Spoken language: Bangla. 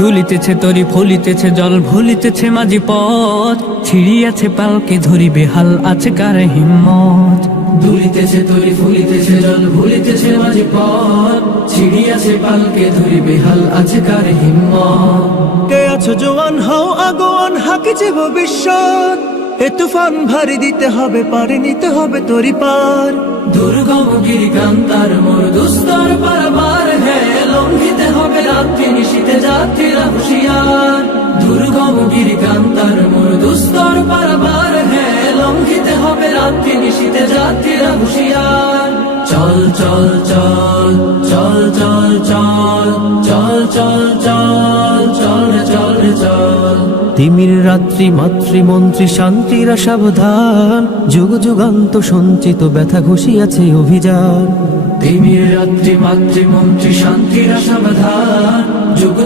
দুলিতেছে তরি ফলিতেছে জল ভুলিতেছে মাঝি পথ, ছিড়িয়াছে পালকে ধরি বেহাল আছে কার হিম্মত। দুলিতেছে তরি ফুলিতেছে জল ভুলিতেছে মাঝি পথ, ছিড়িয়াছে পালকে ধরি বেহাল আছে কার হিম্মত। কে আছো জোয়ান হও আগোয়ান হাকিছে ভবিষ্যৎ, এ তুফান ভারী দিতে হবে পারে নিতে হবে তরি পার। দুর্গম গিরিকান্তার মোর দুস্তর পারাবার হ্যাঁ, লঙ্ঘিতে হবে রাত্রি নিশীতে যাত্রীরা হুঁশিয়ার। দুর্গম গিরিকান্তার মোর দুস্তর পারাবার হ্যাঁ, লঙ্ঘিতে হবে রাত্রি নিশীতে যাত্রীরা হুঁশিয়ার। চল চল চল চল চল চল চল চল চল চল রে চল রে চল। তিমির রাত্রি মাতৃমন্ত্রী শান্তিরা সাবধান, যুগ যুগান্ত সঞ্চিত ব্যথা ঘুষিয়াছে অভিযান। তিমির রাত্রি মাতৃমন্ত্রী শান্তিরা সাবধান, যুগ